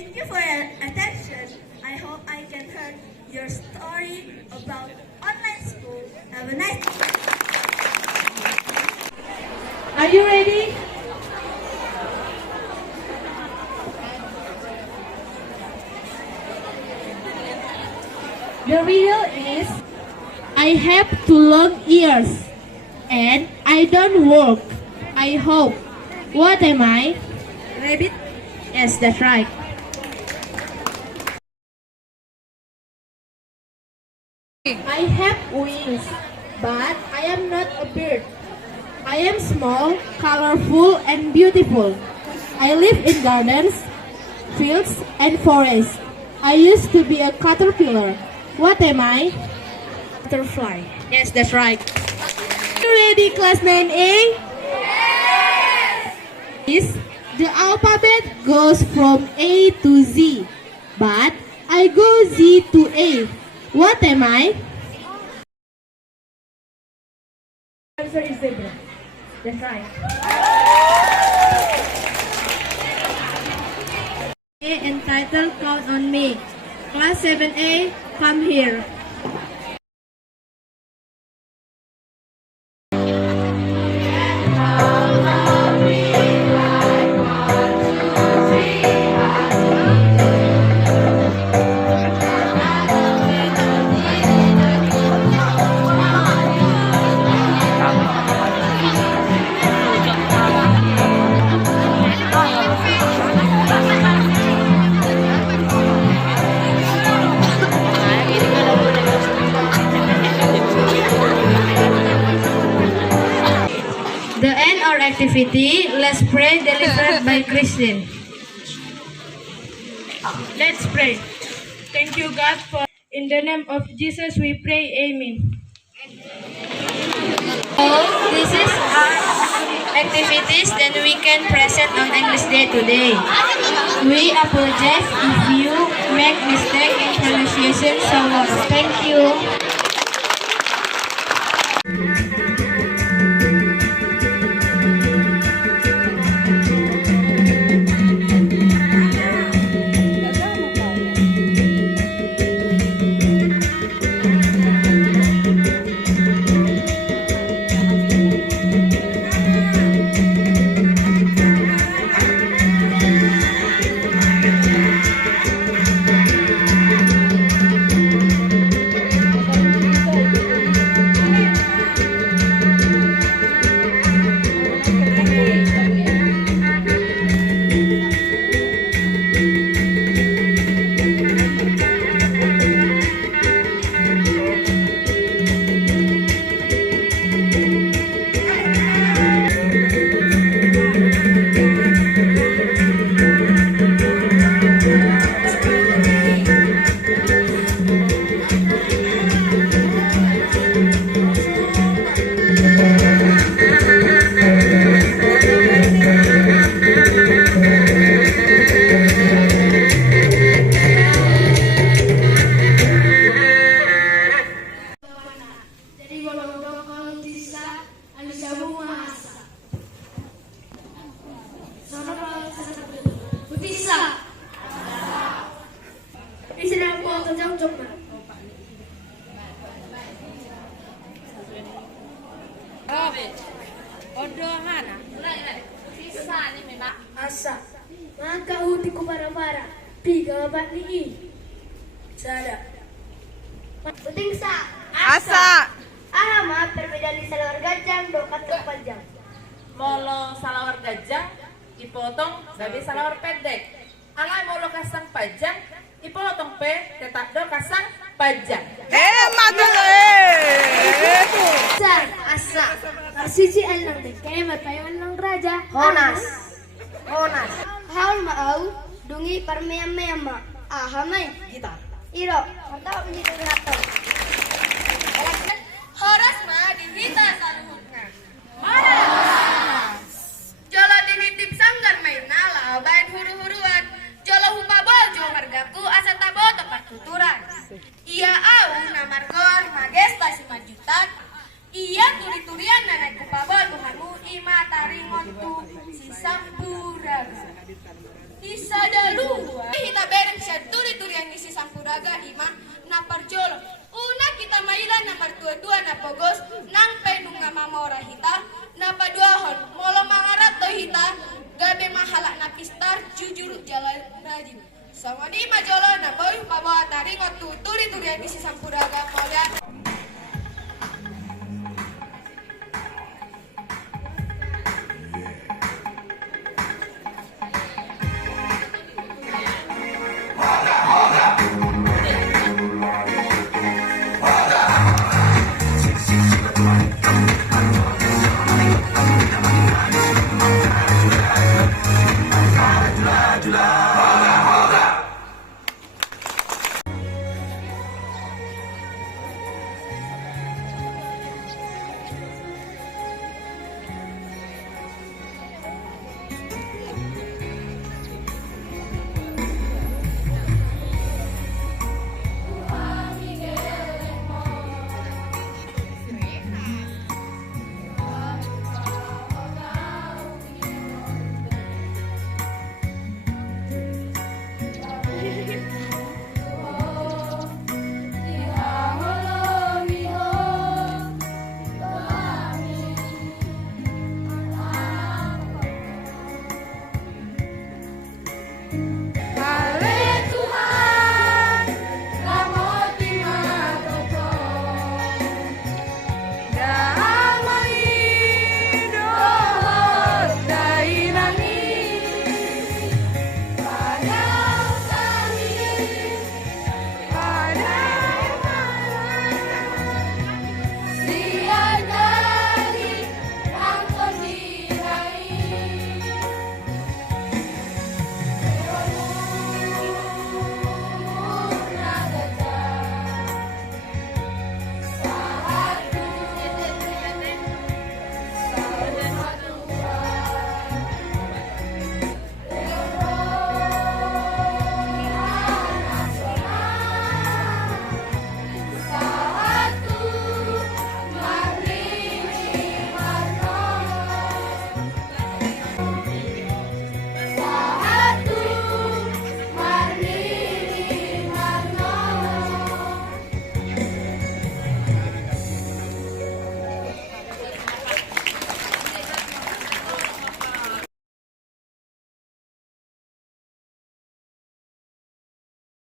Thank you for your attention. I hope I can hear your story about online school. Have a nice day. Are you ready? The riddle is, I have 2 long ears and I don't work. I hope. What am I? Rabbit. Yes, that's right. I have wings, but I am not a bird. I am small, colorful, and beautiful. I live in gardens, fields, and forests. I used to be a caterpillar. What am I? Butterfly. Yes, that's right. You ready, class 9A? Yes. The alphabet goes from A to Z, but I go Z to A. What am I? Answer is zebra. That's right. A entitled Count on Me. Class 7A, come here. The end our activity, let's pray, delivered by Christine. Let's pray. Thank you, God, for in the name of Jesus we pray, amen. Oh, this is our activities that we can present on English Day today. We apologize if you make mistake in pronunciation so long. Thank you. Asa. Maka uti ko para piga bat ni. Sada. Puting sa Asa. alamat perbedaan di salawar gajang do katung panjang. Molo salawar gajang dipotong babi salawar pendek. Alay molo kasang panjang dipotong pe tetap do kasang panjang. Madul Sa asa Sisi alang de kay matayon ng raja. honas. Haul mau dungi parmeyam-meyam ahamay Kita. iro mantap menjadi rato. Horas mah dihita saluhutna. Horas. Jolo dinitip sanggar main nala bain huru-huruan. Jolo hupa bojo hargaku asa tabo tepat tuturan. Iya au namargor magesta si majutan. Iya turi-turian nanak kupabo Tuhanmu ima taringon tu si sampuraga. Isa dalua. partua-tua na pogos nang pedung nga mamora hita na paduahon molo mangarat to hita gabe mahala na pistar jujur jalan rajin. Samani majolo na boy pabawa taringot tu turi-turi di sampuraga molian. July.